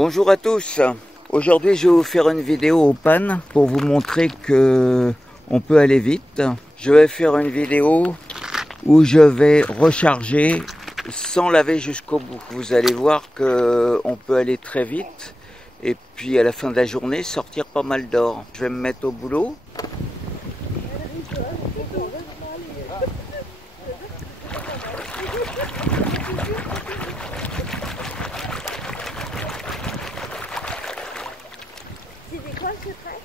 Bonjour à tous. Aujourd'hui je vais vous faire une vidéo aux pannes pour vous montrer que on peut aller vite. Je vais faire une vidéo où je vais recharger sans laver jusqu'au bout. Vous allez voir que on peut aller très vite et puis à la fin de la journée sortir pas mal d'or. Je vais me mettre au boulot. C'était quoi ce secret?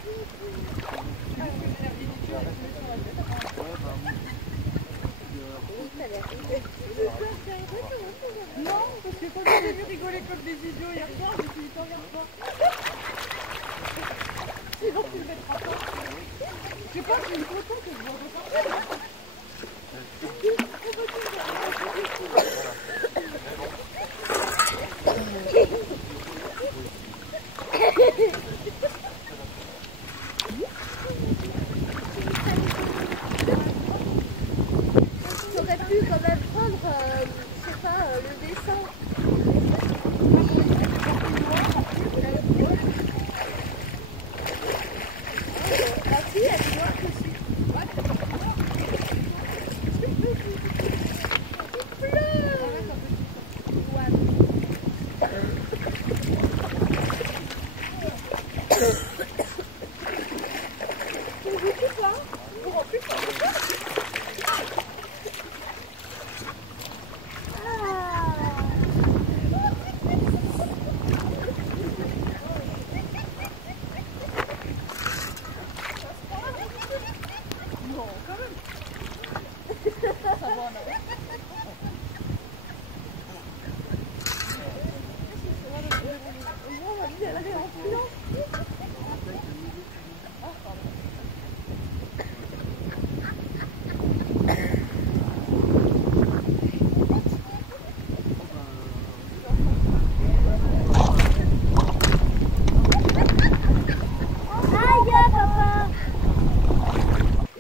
Non, parce que quand j'ai vu rigoler comme des idiots hier soir, je me suis dit t'en regardes pas. Sinon tu le mettras pas. Je sais pas, c'est une photo que je vois repartir. J'aurais pu quand même prendre, je sais pas, le dessin. La fille, elle est noire aussi.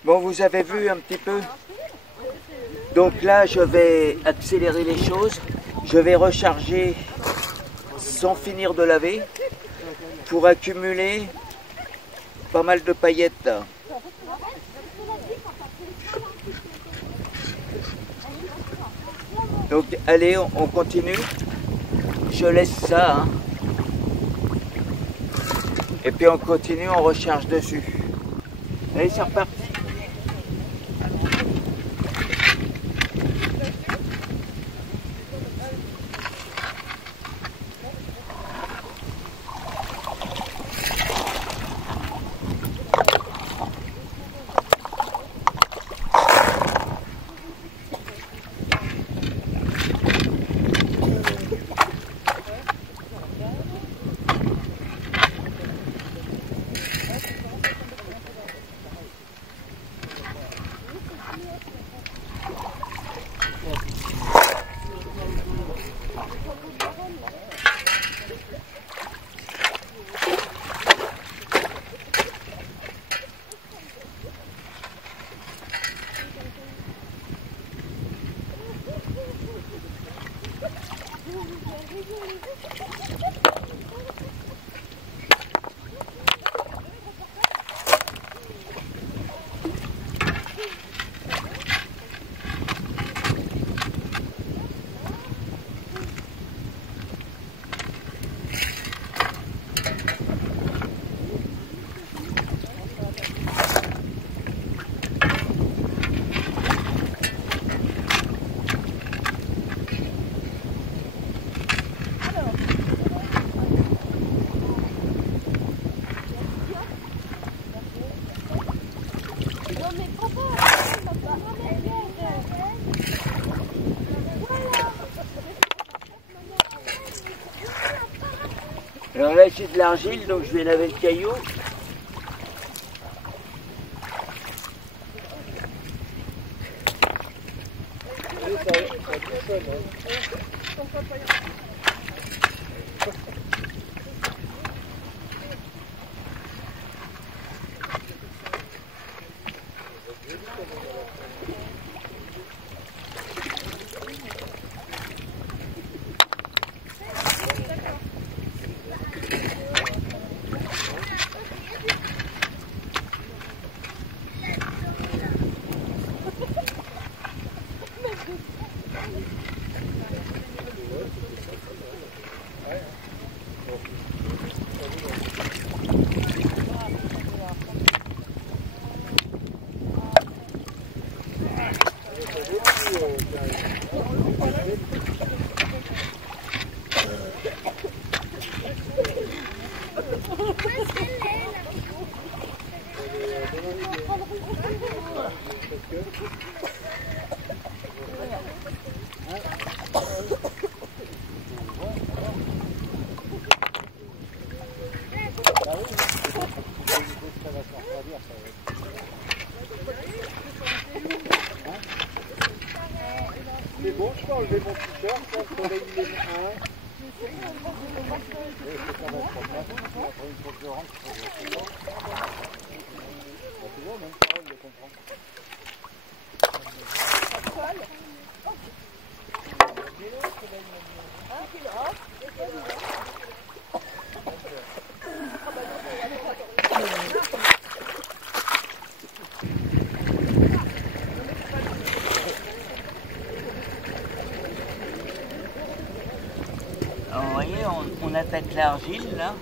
Bon, vous avez vu un petit peu. Donc là, je vais accélérer les choses. Je vais recharger sans finir de laver pour accumuler pas mal de paillettes. Donc allez, on continue. Je laisse ça. Hein. Et puis on continue, on recharge dessus. Allez, c'est reparti. Alors là j'ai de l'argile, donc je vais laver le caillou. C'est bon, je peux enlever mon t-shirt, quand le soleil il est 1. Après une fois que je rentre, c'est bon. C'est bon, même ça, je le comprends. Alors, vous voyez, on attaque l'argile là.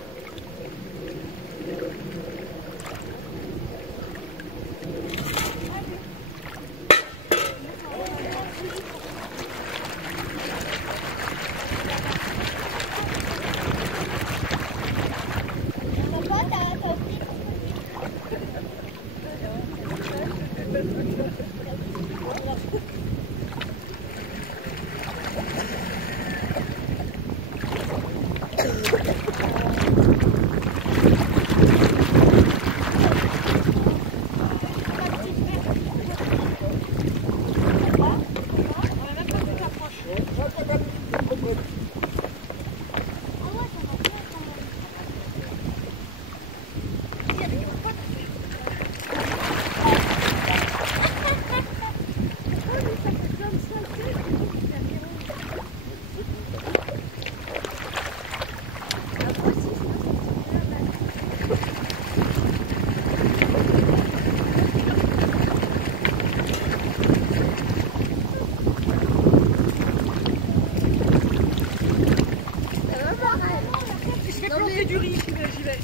Du riz, j'y vais.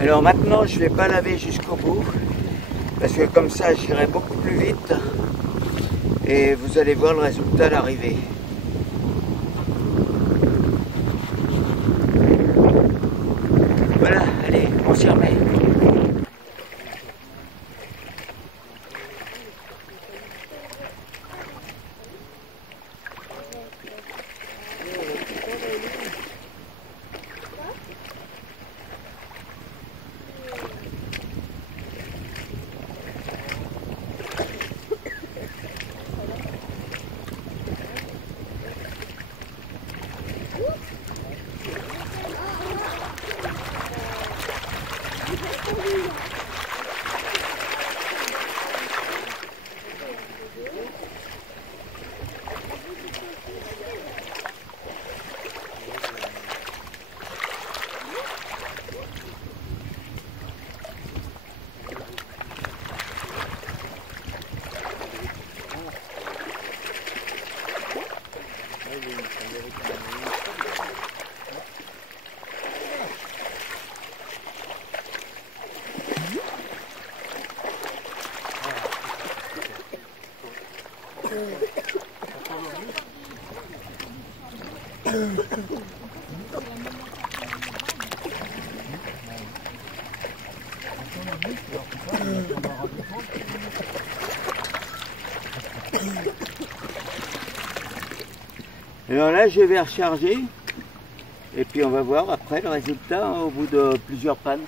Alors maintenant, je ne vais pas laver jusqu'au bout, parce que comme ça, j'irai beaucoup plus vite et vous allez voir le résultat à l'arrivée. Voilà, allez, on s'y remet. Alors là, je vais recharger et puis on va voir après le résultat au bout de plusieurs pannes.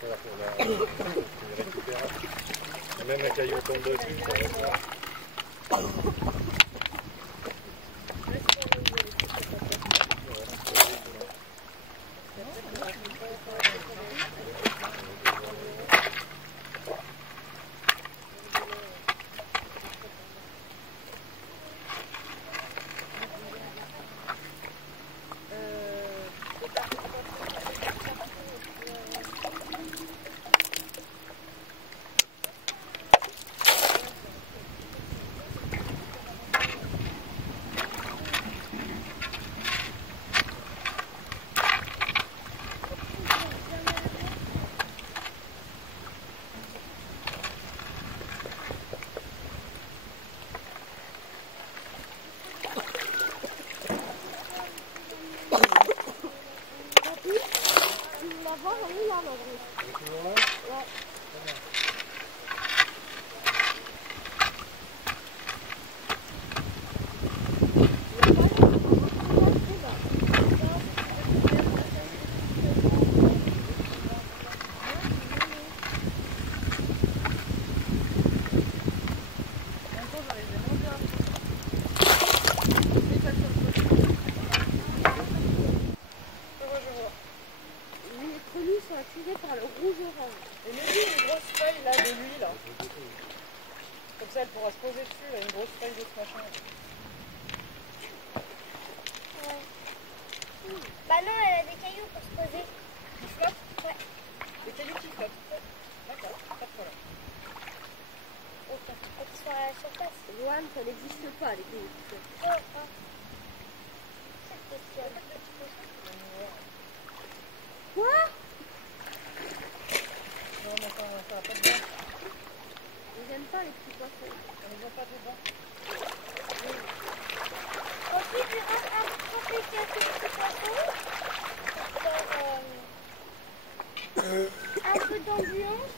Voilà, pour la récupération. Même un caillou tombe dessus, ça va faire. Par le rouge orange. Et mets-lui une grosse feuille là de lui là. Comme ça elle pourra se poser dessus là, une grosse feuille de ce machin. Ouais. Bah non, elle a des cailloux pour se poser. Qui flottent? Ouais. Des cailloux qui flottent. D'accord, pas de problème. Ok. Et qui sont à la surface. Joanne, ça n'existe pas les cailloux qui flottent. Oh, oh. C'est spécial. Quoi? Non, mais ça va pas de bon. Ils n'aiment pas les petits poissons. Ils n'ont pas de bon. Ensuite, je rentre un petit petit poisson. Un peu d'ambiance.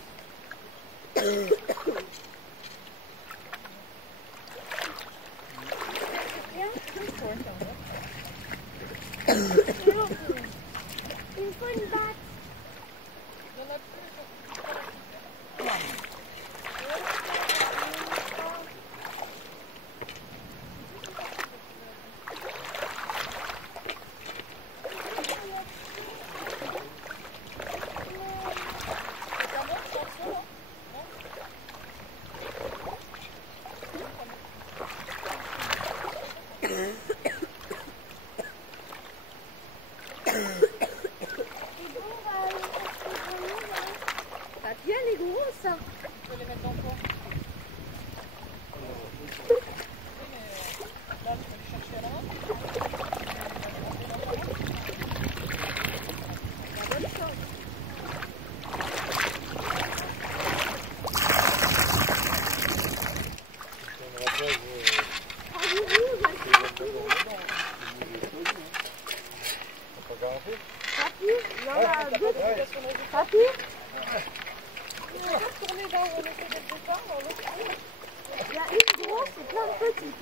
Bien. Il me faut une batte. Il y en a plus. Papy, elle est grosse. Tu peux les mettre dans quoi? Là, tu peux les chercher à la main. C'est un bon sort. Papy, il y en a deux. Papy, il va pas tourner dans le départ, dans l'autre. Il y a une grosse et plein de petites.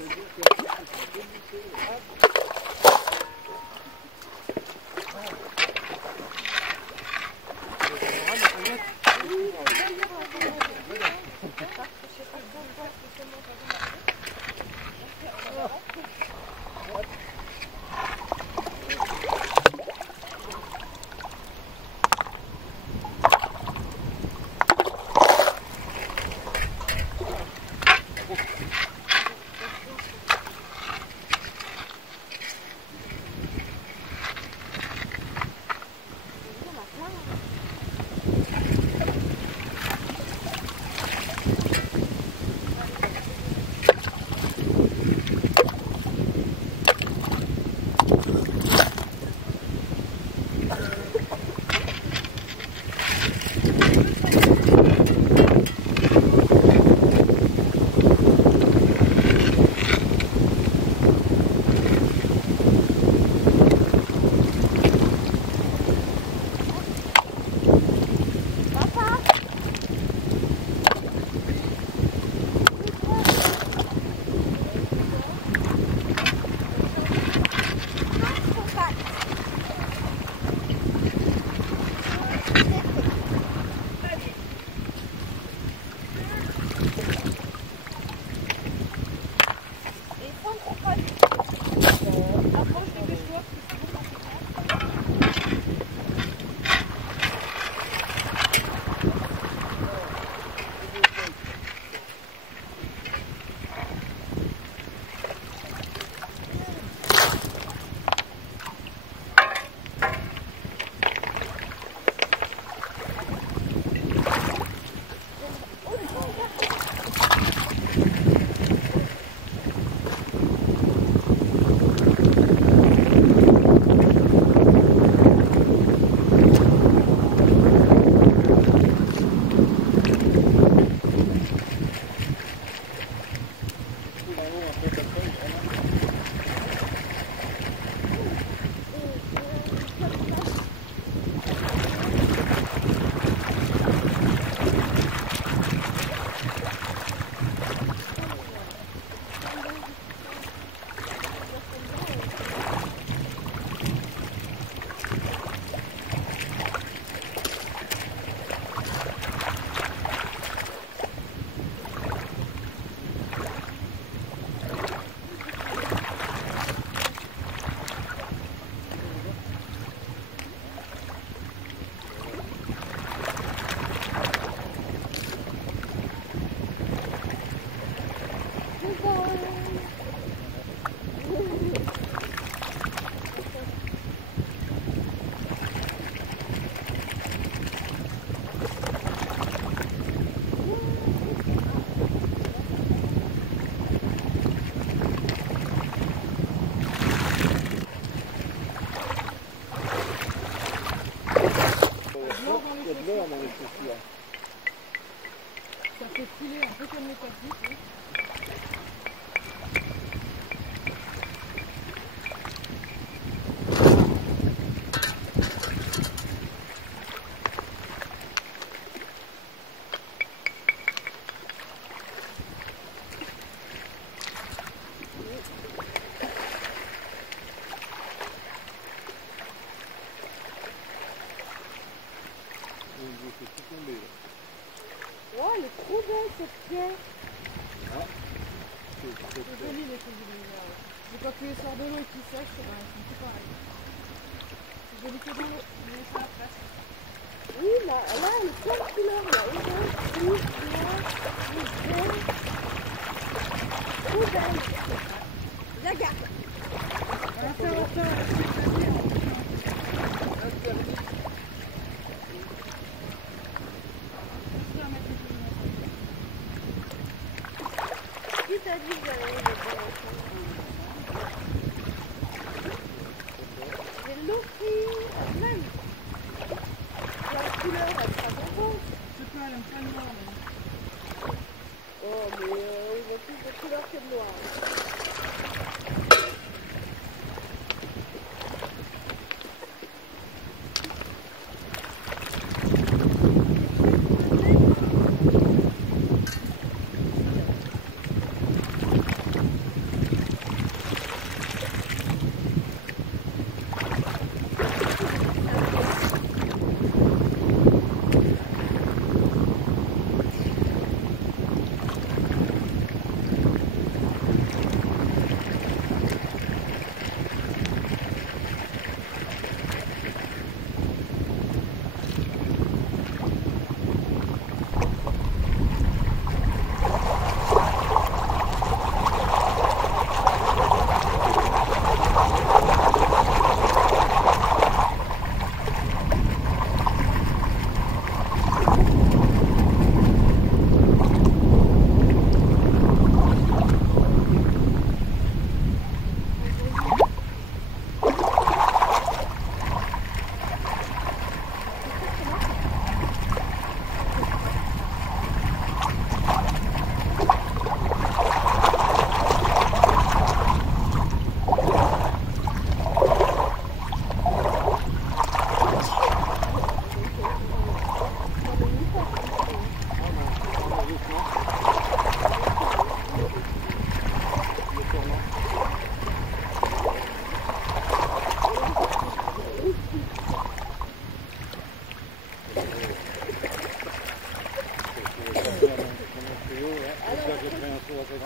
couleurs dans les chaussures. Ça fait filer un peu comme les tapis. Oui. Oh, elle est trop belle cette pierre. C'est joli les feuilles de lumière. Mais quand tu les sors de l'eau et qu'ils sèchent, ils sont tout pareils. C'est joli que dans l'eau, mais ça la place. Oui, là, elle est plein de couleurs. Là, orange, rouge, noir, vert. Trop belle. Regarde. Qui t'a dit que j'allais les j'ai l'offrir même. La couleur, elle sera contente. Je sais pas, elle aime pas le noir. Oh, mais il y a plus de couleur que de noir.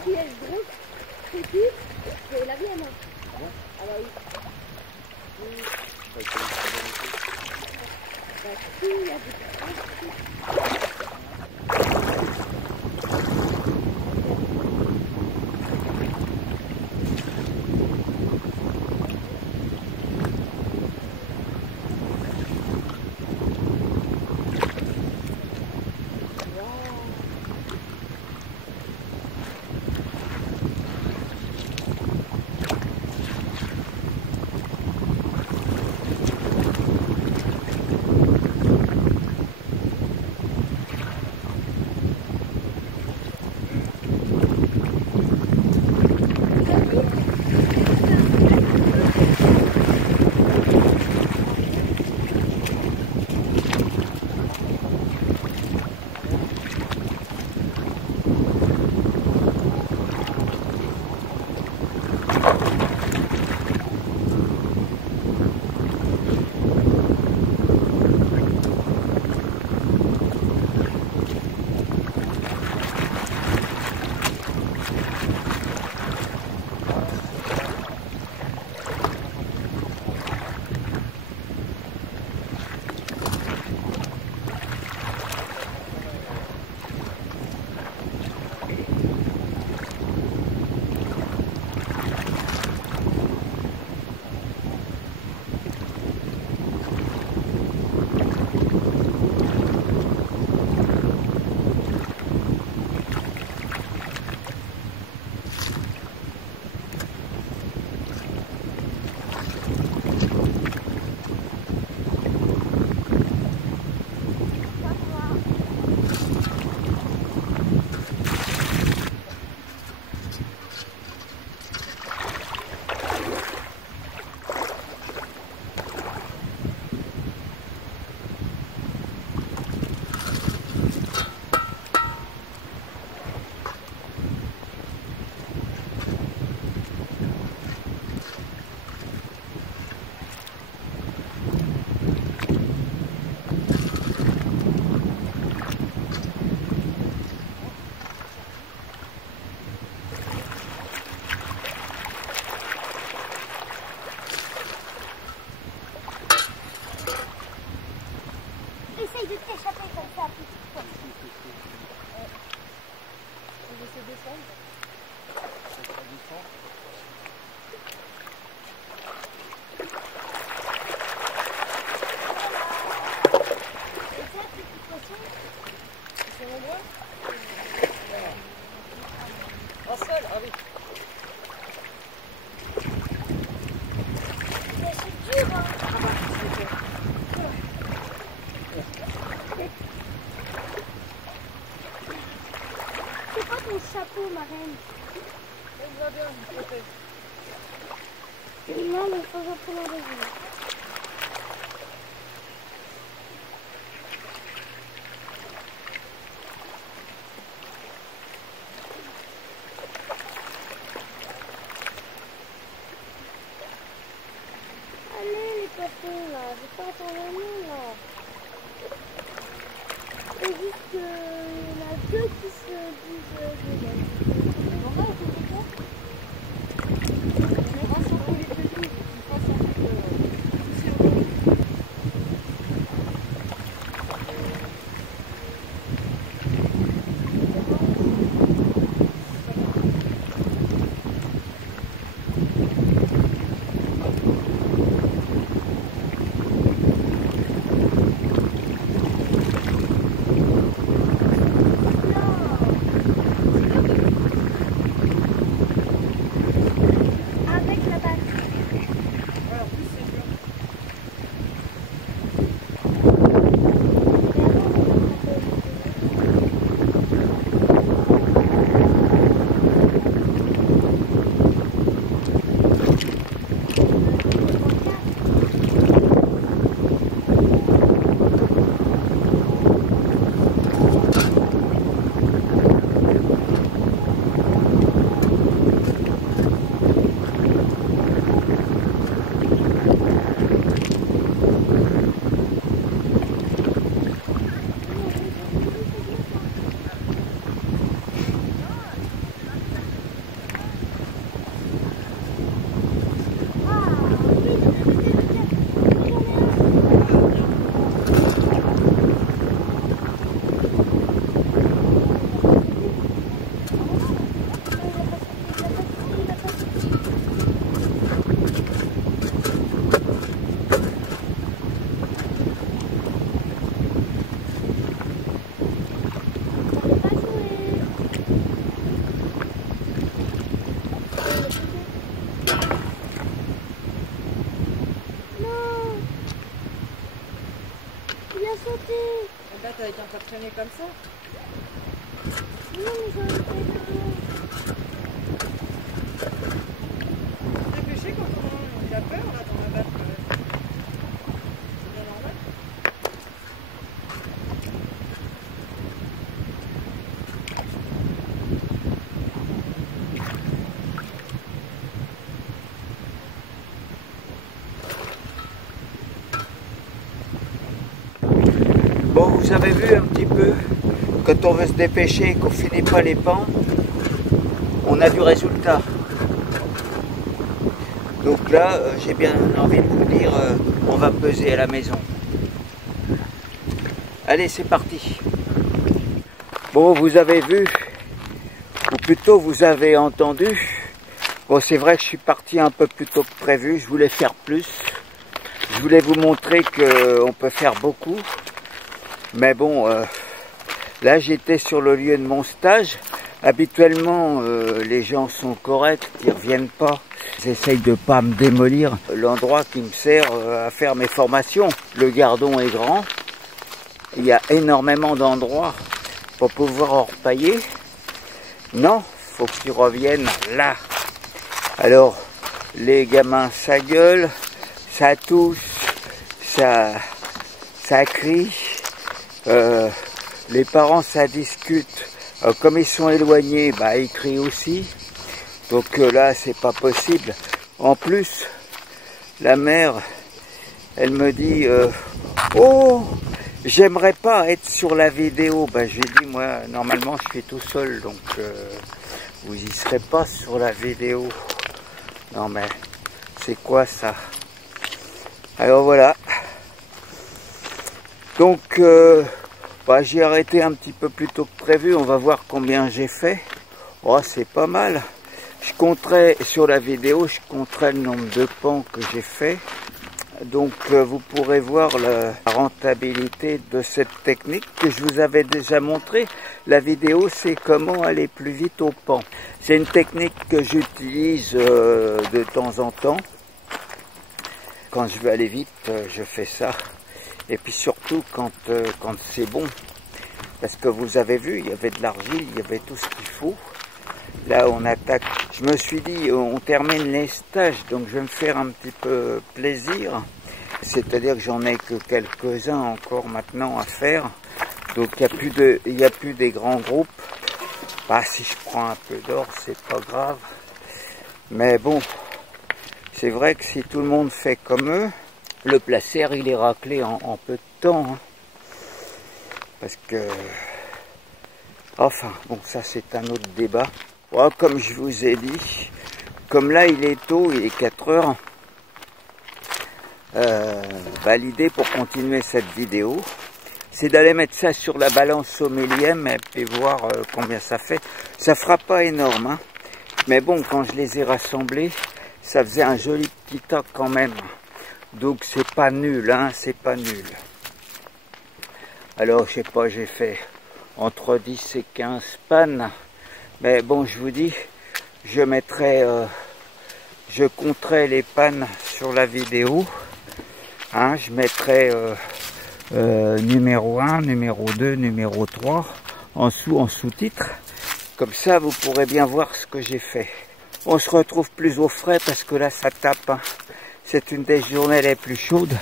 Si elle est grosse, petite, c'est la mienne. Ah bah oui. Bah si, il y a des Un seul, ah oui. Mais c'est dur, hein. C'est pas ton chapeau, ma reine. Elle va bien, je protège. Non, mais faut pas prendre un régime. Allez, les papons, là, je vais pas attendre un nom, là. C'est juste que il y en a deux qui se disent Normal, c'est ça. On va s'en couler plus vite, il faut s'en couler. avec la batte. Ouais, en plus c'est dur. Il a sauté. Et là, t'avais qu'à faire traîner comme ça. Non, mais j'en ai pas eu. T'as pêché quand il a peur, là, dans la batte. C'est bien normal. Bon, vous avez vu un petit peu, quand on veut se dépêcher et qu'on finit pas les pans, on a du résultat. Donc là, j'ai bien envie de vous dire, on va peser à la maison. Allez, c'est parti. Bon, vous avez vu, ou plutôt vous avez entendu. Bon, c'est vrai que je suis parti un peu plus tôt que prévu, je voulais faire plus. Je voulais vous montrer qu'on peut faire beaucoup. Mais bon, là j'étais sur le lieu de mon stage. Habituellement, les gens sont corrects, ils reviennent pas. J'essaye de pas me démolir l'endroit qui me sert à faire mes formations. Le Gardon est grand. Il y a énormément d'endroits pour pouvoir en repailler. Non, faut que tu reviennes là. Alors, les gamins, ça gueule, ça tousse, ça crie. Les parents, ça discute. Comme ils sont éloignés, bah, ils crient aussi. Donc là, c'est pas possible. En plus, la mère, elle me dit oh, j'aimerais pas être sur la vidéo. Bah, je lui dis, moi, normalement, je suis tout seul, donc vous y serez pas sur la vidéo. Non, mais c'est quoi ça? Alors voilà. Donc, bah, j'ai arrêté un petit peu plus tôt que prévu. On va voir combien j'ai fait. Oh, c'est pas mal. Je compterai sur la vidéo, je compterai le nombre de pans que j'ai fait. Donc vous pourrez voir la rentabilité de cette technique que je vous avais déjà montré. La vidéo, c'est comment aller plus vite au pan. C'est une technique que j'utilise de temps en temps. Quand je veux aller vite, je fais ça. Et puis surtout quand c'est bon. Parce que vous avez vu, il y avait de l'argile, il y avait tout ce qu'il faut. Là, on attaque. Je me suis dit, on termine les stages, donc je vais me faire un petit peu plaisir. C'est-à-dire que j'en ai que quelques-uns encore maintenant à faire. Donc il n'y a plus des grands groupes. Bah, si je prends un peu d'or, c'est pas grave. Mais bon, c'est vrai que si tout le monde fait comme eux, le placer, il est raclé en peu de temps. Hein. Parce que... Enfin, bon, ça c'est un autre débat. Oh, comme je vous ai dit, comme là il est tôt, il est 4 heures, bah, l'idée pour continuer cette vidéo, c'est d'aller mettre ça sur la balance au millième et puis voir combien ça fait. Ça fera pas énorme, hein, mais bon, quand je les ai rassemblés, ça faisait un joli petit tas quand même. Donc c'est pas nul, hein, c'est pas nul. Alors je sais pas, j'ai fait entre 10 et 15 pannes. Mais bon, je vous dis, je mettrai, je compterai les pannes sur la vidéo. Hein, je mettrai numéro 1, numéro 2, numéro 3 en sous-titre. Comme ça, vous pourrez bien voir ce que j'ai fait. On se retrouve plus au frais parce que là, ça tape. Hein. C'est une des journées les plus chaudes.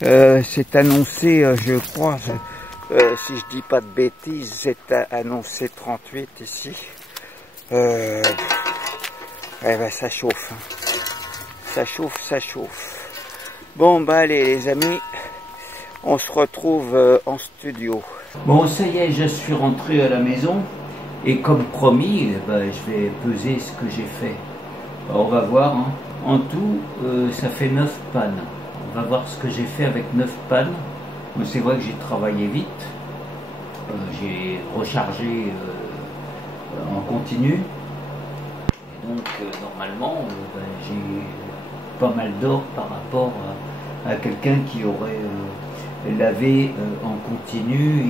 C'est annoncé, je crois... si je dis pas de bêtises, c'est annoncé 38 ici. Eh ben ça chauffe. Hein. Ça chauffe, ça chauffe. Bon bah allez les amis, on se retrouve en studio. Bon ça y est, je suis rentré à la maison. Et comme promis, ben, je vais peser ce que j'ai fait. Alors, on va voir. Hein. En tout, ça fait 9 pannes. On va voir ce que j'ai fait avec 9 pannes. C'est vrai que j'ai travaillé vite, j'ai rechargé en continu, et donc normalement ben, j'ai pas mal d'or par rapport à quelqu'un qui aurait lavé en continu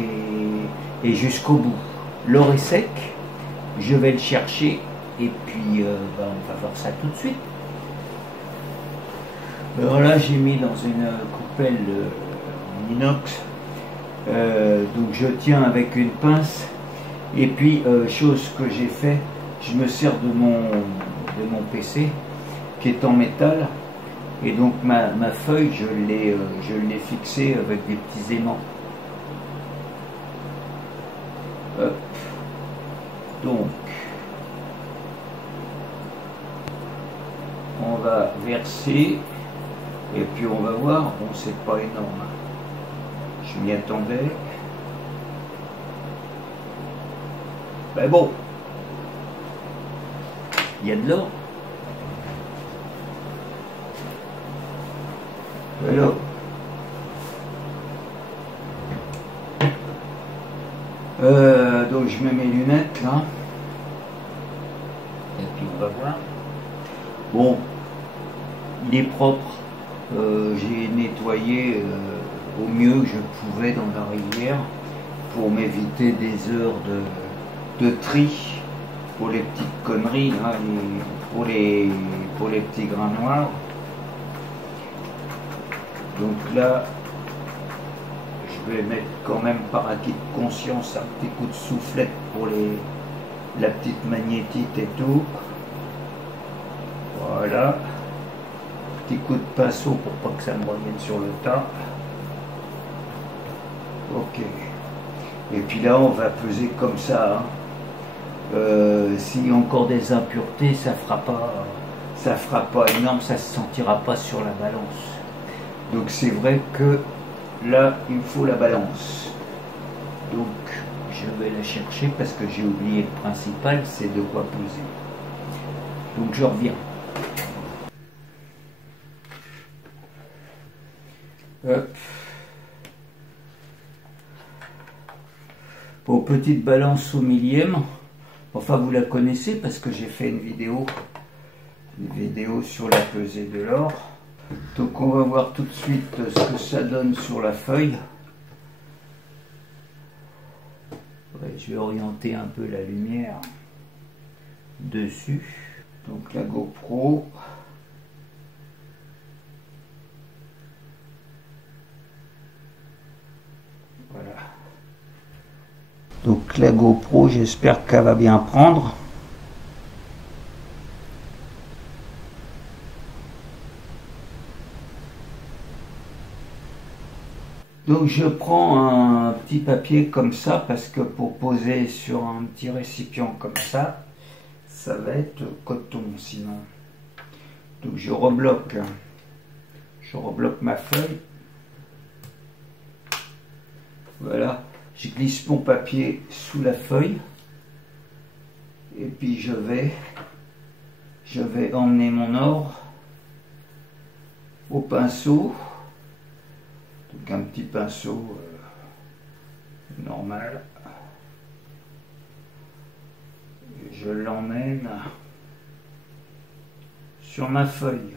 et jusqu'au bout. L'or est sec, je vais le chercher et puis ben, on va voir ça tout de suite. Alors là j'ai mis dans une coupelle inox, donc je tiens avec une pince et puis chose que j'ai fait, je me sers de mon PC qui est en métal et donc ma feuille je l'ai fixée avec des petits aimants. Hop. Donc on va verser et puis on va voir. Bon, c'est pas énorme. Je m'y attendais. Ben bon, il y a de l'or. Alors, donc je mets mes lunettes là. Et puis on va voir. Bon, il est propre. J'ai nettoyé au mieux que je pouvais dans la rivière pour m'éviter des heures de tri pour les petites conneries, là, pour les petits grains noirs. Donc là, je vais mettre quand même par acquis de conscience un petit coup de soufflette pour la petite magnétite et tout. Voilà. Petit coup de pinceau pour pas que ça me revienne sur le tas. Ok. Et puis là, on va peser comme ça. Hein. S'il y a encore des impuretés, ça fera pas énorme, ça se sentira pas sur la balance. Donc c'est vrai que là, il me faut la balance. Donc je vais la chercher parce que j'ai oublié le principal, c'est de quoi peser. Donc je reviens. Hop. Bon, petite balance au millième. Enfin, vous la connaissez parce que j'ai fait une vidéo sur la pesée de l'or. Donc on va voir tout de suite ce que ça donne sur la feuille. Ouais, je vais orienter un peu la lumière dessus. Donc la GoPro. Voilà. Donc la GoPro, j'espère qu'elle va bien prendre. Donc je prends un petit papier comme ça parce que pour poser sur un petit récipient comme ça, ça va être coton sinon. Donc je rebloque ma feuille. Voilà, je glisse mon papier sous la feuille et puis je vais emmener mon or au pinceau. Donc un petit pinceau normal. Et je l'emmène sur ma feuille.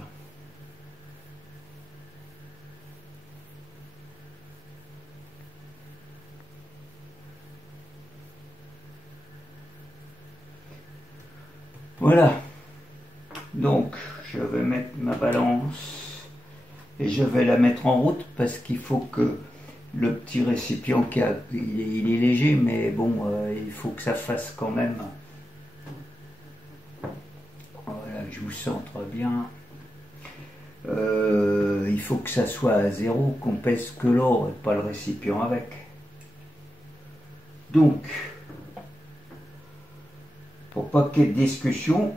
Voilà. Donc je vais mettre ma balance. Et je vais la mettre en route parce qu'il faut que le petit récipient il est léger, mais bon, il faut que ça fasse quand même. Voilà, je vous centre bien. Il faut que ça soit à zéro, qu'on pèse que l'or et pas le récipient avec. Donc, pour pas qu'il y ait de discussion,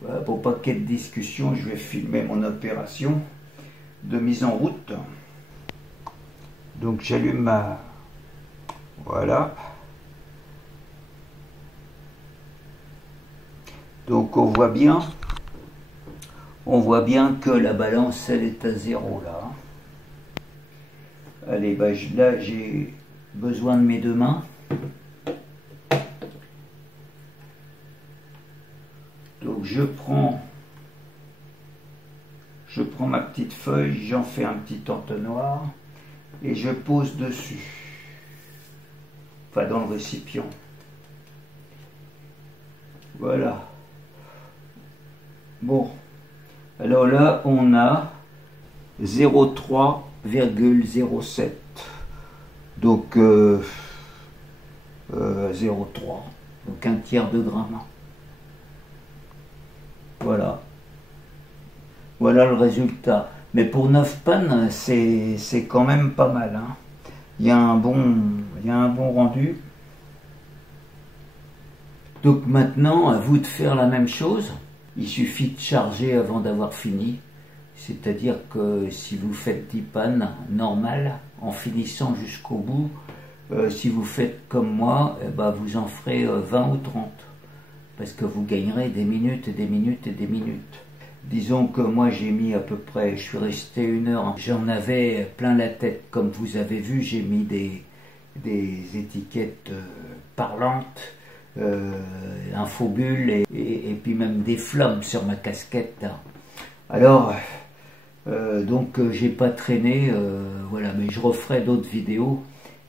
voilà, pour pas qu'il y ait de discussion, je vais filmer mon opération de mise en route. Donc j'allume ma... Voilà. Donc on voit bien que la balance elle est à zéro là. Allez, bah, là j'ai besoin de mes deux mains. Donc je prends ma petite feuille, j'en fais un petit entonnoir et je pose dessus, enfin dans le récipient. Voilà. Bon, alors là on a 0,3,07, donc 0,3, donc un tiers de gramme. Voilà. Voilà le résultat. Mais pour 9 pannes, c'est quand même pas mal. Hein. Il y a un bon rendu. Donc maintenant, à vous de faire la même chose. Il suffit de charger avant d'avoir fini. C'est-à-dire que si vous faites 10 pannes normales, en finissant jusqu'au bout, si vous faites comme moi, eh ben vous en ferez 20 ou 30. Parce que vous gagnerez des minutes et des minutes et des minutes. Disons que moi j'ai mis à peu près, je suis resté 1 heure, j'en avais plein la tête. Comme vous avez vu, j'ai mis des étiquettes parlantes, infobulles et puis même des flammes sur ma casquette. Alors, donc j'ai pas traîné, voilà, mais je referai d'autres vidéos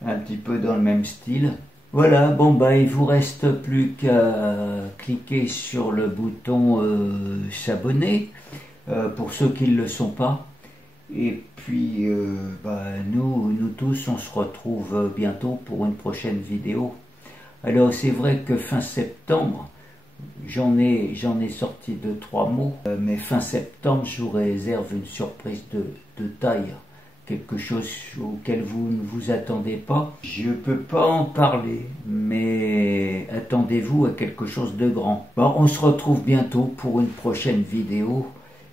un petit peu dans le même style. Voilà, bon bah il vous reste plus qu'à cliquer sur le bouton s'abonner pour ceux qui ne le sont pas. Et puis bah, nous tous on se retrouve bientôt pour une prochaine vidéo. Alors c'est vrai que fin septembre, j'en ai sorti 2-3 mots, mais fin septembre je vous réserve une surprise de taille. Quelque chose auquel vous ne vous attendez pas. Je ne peux pas en parler, mais attendez-vous à quelque chose de grand. Bon, on se retrouve bientôt pour une prochaine vidéo.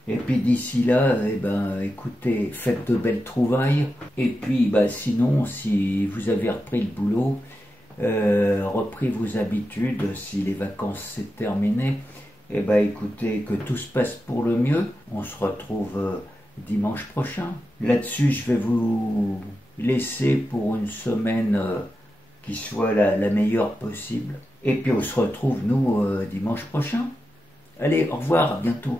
Et puis d'ici là, eh ben, écoutez, faites de belles trouvailles. Et puis bah, sinon, si vous avez repris le boulot, repris vos habitudes, si les vacances c'est terminé, eh ben, écoutez, que tout se passe pour le mieux. On se retrouve dimanche prochain. Là-dessus, je vais vous laisser pour une semaine qui soit la meilleure possible. Et puis on se retrouve, nous, dimanche prochain. Allez, au revoir, à bientôt.